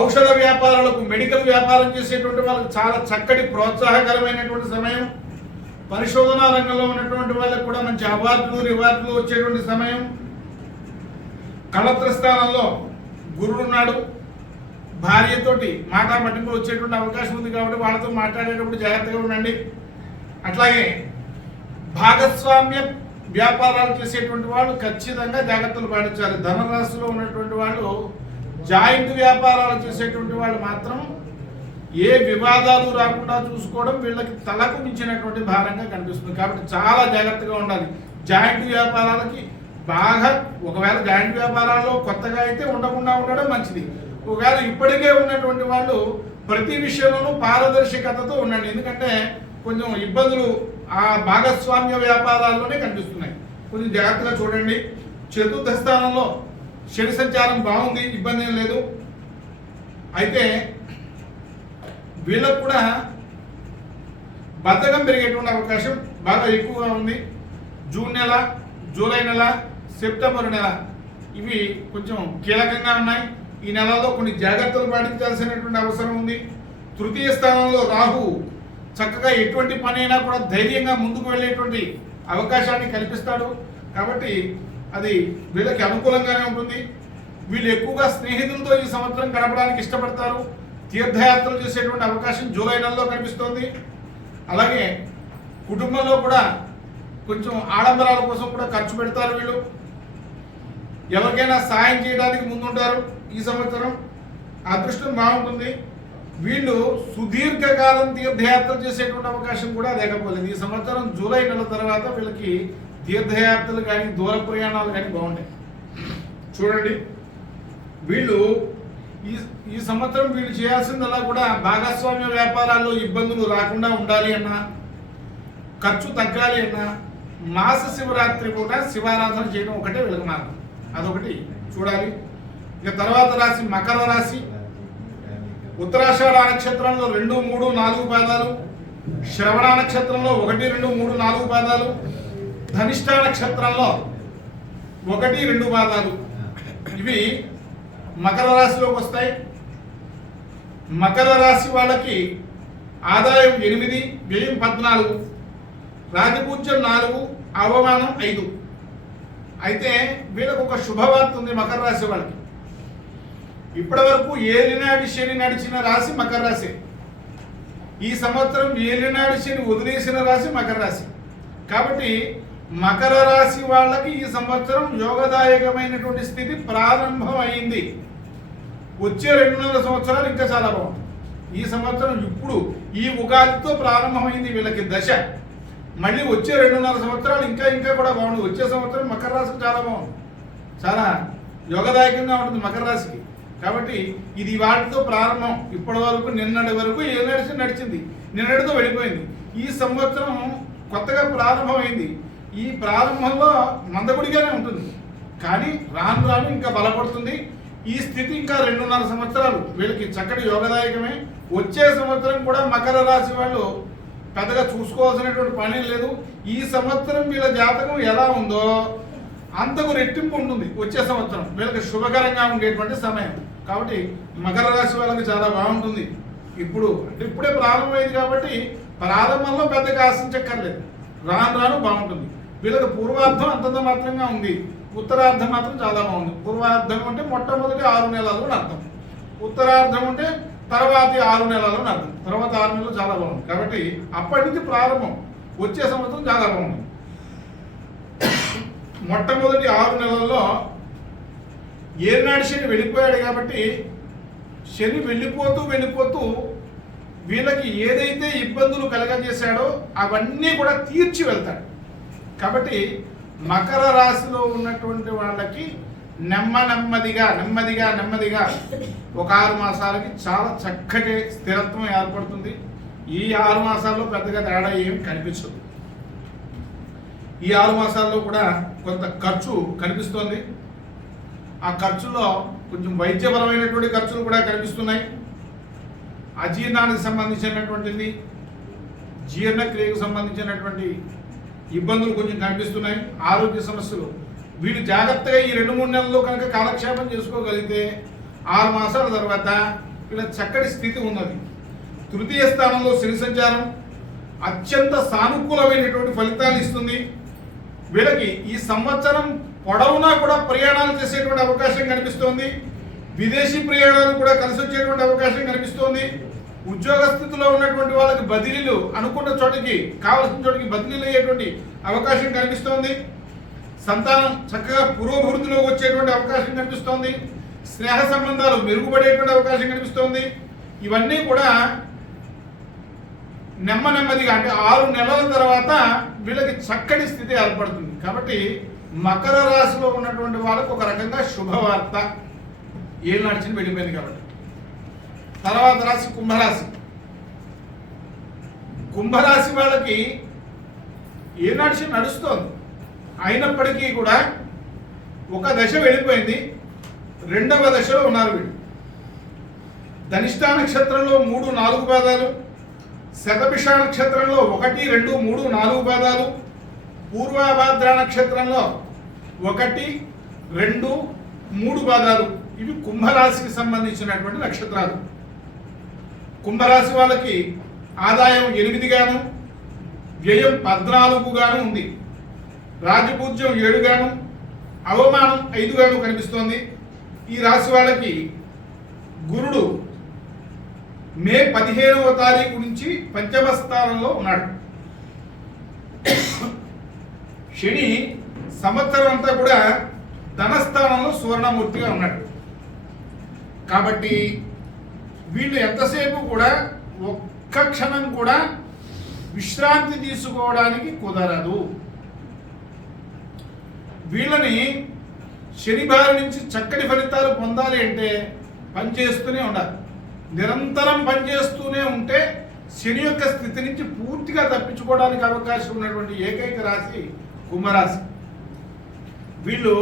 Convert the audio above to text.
ఔషధ వ్యాపారాలకు, మెడికల్ వ్యాపారం చేసేటువంటి వాళ్ళకి చాలా చక్కటి ప్రోత్సాహకరమైనటువంటి సమయం. పరిశోధనా రంగంలో ఉన్నటువంటి వాళ్ళకి కూడా మంచి అవార్డులు రివార్డులు వచ్చేటువంటి సమయం. కళత్ర స్థానంలో గురుడు ఉన్నాడు. భార్యతోటి మాట పట్టింపులు వచ్చేటువంటి అవకాశం ఉంది కాబట్టి వాళ్ళతో మాట్లాడేటప్పుడు జాగ్రత్తగా ఉండండి. అట్లాగే భాగస్వామ్య వ్యాపారాలు చేసేటువంటి వాళ్ళు ఖచ్చితంగా జాగ్రత్తలు పాటించాలి. ధనరాశిలో ఉన్నటువంటి వాళ్ళు జాయింట్ వ్యాపారాలు చేసేటువంటి వాళ్ళు మాత్రం ఏ వివాదాలు రాకుండా చూసుకోవడం వీళ్ళకి తలకు మించినటువంటి భారంగా కనిపిస్తుంది. కాబట్టి చాలా జాగ్రత్తగా ఉండాలి. జాయింట్ వ్యాపారాలకి బాగా, ఒకవేళ జాయింట్ వ్యాపారాల్లో కొత్తగా అయితే ఉండకుండా ఉండడం మంచిది. ఒకవేళ ఇప్పటికే ఉన్నటువంటి వాళ్ళు ప్రతి విషయంలోనూ పారదర్శకతతో ఉండండి. ఎందుకంటే కొంచెం ఇబ్బందులు ఆ భాగస్వామ్య వ్యాపారాల్లోనే కనిపిస్తున్నాయి. కొంచెం జాగ్రత్తగా చూడండి. చతుర్థ స్థానంలో శని సంచారం బాగుంది, ఇబ్బంది ఏం లేదు. అయితే వీళ్ళకు కూడా బద్ధకం పెరిగేటువంటి అవకాశం బాగా ఎక్కువగా ఉంది. జూన్ నెల, జూలై నెల, సెప్టెంబర్ నెల ఇవి కొంచెం కీలకంగా ఉన్నాయి. ఈ నెలలో కొన్ని జాగ్రత్తలు పాటించాల్సినటువంటి అవసరం ఉంది. తృతీయ స్థానంలో రాహు చక్కగా ఎటువంటి పని అయినా కూడా ధైర్యంగా ముందుకు వెళ్ళేటువంటి అవకాశాన్ని కల్పిస్తాడు. కాబట్టి అది వీళ్ళకి అనుకూలంగానే ఉంటుంది. వీళ్ళు ఎక్కువగా స్నేహితులతో ఈ సంవత్సరం గడపడానికి ఇష్టపడతారు. తీర్థయాత్రలు చేసేటువంటి అవకాశం జూలై నెలలో కనిపిస్తోంది. అలాగే కుటుంబంలో కూడా కొంచెం ఆడంబరాల కోసం కూడా ఖర్చు పెడతారు వీళ్ళు. ఎవరికైనా సాయం చేయడానికి ముందుంటారు. ఈ సంవత్సరం అదృష్టం బాగుంటుంది. వీళ్ళు సుదీర్ఘకాలం తీర్థయాత్రలు చేసేటువంటి అవకాశం కూడా లేకపోలేదు. ఈ సంవత్సరం జూలై నెల తర్వాత వీళ్ళకి తీర్థయాత్రలు కానీ దూర ప్రయాణాలు కానీ బాగుంటాయి. చూడండి, వీళ్ళు ఈ సంవత్సరం వీళ్ళు చేయాల్సిందల్లా కూడా భాగస్వామ్య వ్యాపారాల్లో ఇబ్బందులు రాకుండా ఉండాలి అన్నా, ఖర్చు తగ్గాలి అన్నా మాస శివరాత్రి పూట శివారాధన చేయడం ఒకటే వీళ్ళకి మార్గం. అదొకటి చూడాలి. ఇక తర్వాత రాశి మకర రాశి. ఉత్తరాషాఢ నక్షత్రంలో 2, 3, 4 పాదాలు, శ్రవణ నక్షత్రంలో 1, 2, 3, 4 పాదాలు, ధనిష్ఠ నక్షత్రంలో 1, 2 పాదాలు ఇవి మకర రాశిలోకి వస్తాయి. మకర రాశి వాళ్ళకి ఆదాయం 8, వ్యయం 14, రాజపూజ్యం 4, అవమానం 5. అయితే వీళ్ళకు ఒక శుభవార్త ఉంది. మకర రాశి వాళ్ళకి ఇప్పటి వరకు ఏలినాటి శని నడిచిన రాశి మకర రాశి. ఈ సంవత్సరం ఏలినాటి శని వదిలేసిన రాశి మకర రాశి. కాబట్టి మకర రాశి వాళ్ళకి ఈ సంవత్సరం యోగదాయకమైనటువంటి స్థితి ప్రారంభం అయింది. వచ్చే 2 సంవత్సరాలు ఇంకా చాలా బాగుంటుంది. ఈ సంవత్సరం ఇప్పుడు ఈ ఉగాదితో ప్రారంభమైంది వీళ్ళకి దశ. మళ్ళీ వచ్చే 2.5 సంవత్సరాలు ఇంకా కూడా బాగుంటుంది. వచ్చే సంవత్సరం మకర రాశికి చాలా బాగుంది, చాలా యోగదాయకంగా ఉంటుంది మకర రాశికి. కాబట్టి ఇది వాటితో ప్రారంభం. ఇప్పటి వరకు నిన్నటి వరకు ఏ నడిచింది, నిన్నటితో వెళ్ళిపోయింది. ఈ సంవత్సరం కొత్తగా ప్రారంభమైంది. ఈ ప్రారంభంలో మందగుడిగానే ఉంటుంది, కానీ రాను రాను ఇంకా బలపడుతుంది. ఈ స్థితి ఇంకా 2.5 సంవత్సరాలు వీళ్ళకి చక్కటి యోగదాయకమే. వచ్చే సంవత్సరం కూడా మకర రాశి వాళ్ళు పెద్దగా చూసుకోవాల్సినటువంటి పని లేదు. ఈ సంవత్సరం వీళ్ళ జాతకం ఎలా ఉందో అంతకు రెట్టింపు ఉంటుంది. వచ్చే సంవత్సరం వీళ్ళకి శుభకరంగా ఉండేటువంటి సమయం. కాబట్టి మకర రాశి వాళ్ళకి చాలా బాగుంటుంది. ఇప్పుడే ప్రారంభమైంది కాబట్టి ప్రారంభంలో పెద్దగా ఆశించక్కర్లేదు. రాను బాగుంటుంది. వీళ్ళకి పూర్వార్థం అంతంత మాత్రంగా ఉంది, ఉత్తరార్థం మాత్రం చాలా బాగుంది. పూర్వార్థం అంటే మొట్టమొదటి 6 నెలలు అని అర్థం, ఉత్తరార్థం అంటే తర్వాతి 6 నెలలు అని అర్థం. తర్వాత 6 నెలలు చాలా బాగుంది. కాబట్టి అప్పటి నుంచి ప్రారంభం వచ్చే సంవత్సరం చాలా బాగుంది. మొట్టమొదటి 6 నెలల్లో ఏనాడు శని వెళ్ళిపోయాడు కాబట్టి శని వెళ్ళిపోతూ వీళ్ళకి ఏదైతే ఇబ్బందులు కలగజేశాడో అవన్నీ కూడా తీర్చి వెళ్తాడు. కాబట్టి మకర రాశిలో ఉన్నటువంటి వాళ్ళకి నెమ్మదిగా ఒక 6 మాసాలకి చాలా చక్కటి స్థిరత్వం ఏర్పడుతుంది. ఈ 6 మాసాల్లో పెద్దగా తేడా ఏమి కనిపించదు. ఈ 6 మాసాల్లో కూడా కొంత ఖర్చు కనిపిస్తోంది. ఆ ఖర్చులో కొంచెం వైద్యపరమైనటువంటి ఖర్చులు కూడా కనిపిస్తున్నాయి. అజీర్ణానికి సంబంధించినటువంటిది, జీర్ణక్రియకు సంబంధించినటువంటి ఇబ్బందులు కొంచెం కనిపిస్తున్నాయి. ఆరోగ్య సమస్యలు వీళ్ళు జాగ్రత్తగా ఈ 2-3 నెలల్లో కనుక కాలక్షేపం చేసుకోగలిగితే 6 మాసాల తర్వాత వీళ్ళ చక్కటి స్థితి ఉన్నది. తృతీయ స్థానంలో శని సంచారం అత్యంత సానుకూలమైనటువంటి ఫలితాలు ఇస్తుంది. వీళ్ళకి ఈ సంవత్సరం పొడవునా కూడా ప్రయాణాలు చేసేటువంటి అవకాశం కనిపిస్తోంది. విదేశీ ప్రయాణాలు కూడా కలిసి వచ్చేటువంటి అవకాశం కనిపిస్తోంది. ఉద్యోగ స్థితిలో ఉన్నటువంటి వాళ్ళకి బదిలీలు అనుకున్న చోటికి కావలసిన చోటికి బదిలీలు అయ్యేటువంటి అవకాశం కనిపిస్తోంది. సంతానం చక్కగా పురోభివృద్ధిలోకి వచ్చేటువంటి అవకాశం కనిపిస్తోంది. స్నేహ సంబంధాలు మెరుగుపడేటువంటి అవకాశం కనిపిస్తోంది. ఇవన్నీ కూడా నెమ్మదిగా అంటే 6 నెలల తర్వాత వీళ్ళకి చక్కటి స్థితి ఏర్పడుతుంది. కాబట్టి మకర రాశిలో ఉన్నటువంటి వాళ్ళకు ఒక రకంగా శుభవార్త ఏళ్ళు నడిచి వెళ్ళిపోయింది. కాబట్టి తర్వాత రాశి కుంభరాశి. కుంభరాశి వాళ్ళకి ఏ నడుస్తోంది. అయినప్పటికీ కూడా ఒక దశ వెళ్ళిపోయింది, 2వ దశలో ఉన్నారు వీళ్ళు. ధనిష్ఠా నక్షత్రంలో 3, 4 పాదాలు, శతభిష నక్షత్రంలో 1, 2, 3, 4 పాదాలు, పూర్వభాద్ర నక్షత్రంలో 1, 2, 3 పాదాలు. ఇవి కుంభరాశికి సంబంధించినటువంటి నక్షత్రాలు. కుంభరాశి వాళ్ళకి ఆదాయం 8 గాను, వ్యయం 14 గాను ఉంది. రాజపూజ్యం 7 గాను, అవమానం 5 గాను కనిపిస్తోంది. ఈ రాశి వాళ్ళకి గురుడు మే 15వ తారీఖు నుంచి 5వ స్థానంలో ఉన్నాడు. శని సంవత్సరం అంతా కూడా ధనస్థానంలో సువర్ణమూర్తిగా ఉన్నాడు. కాబట్టి వీళ్ళు ఎంతసేపు కూడా ఒక్క క్షణం కూడా విశ్రాంతి తీసుకోవడానికి కుదరదు. వీళ్ళని శని బారి నుంచి చక్కటి ఫలితాలు పొందాలి అంటే పనిచేస్తూనే ఉండాలి. నిరంతరం పనిచేస్తూనే ఉంటే శని యొక్క స్థితి నుంచి పూర్తిగా తప్పించుకోవడానికి అవకాశం ఉన్నటువంటి ఏకైక రాశి కుంభరాశి. వీళ్ళు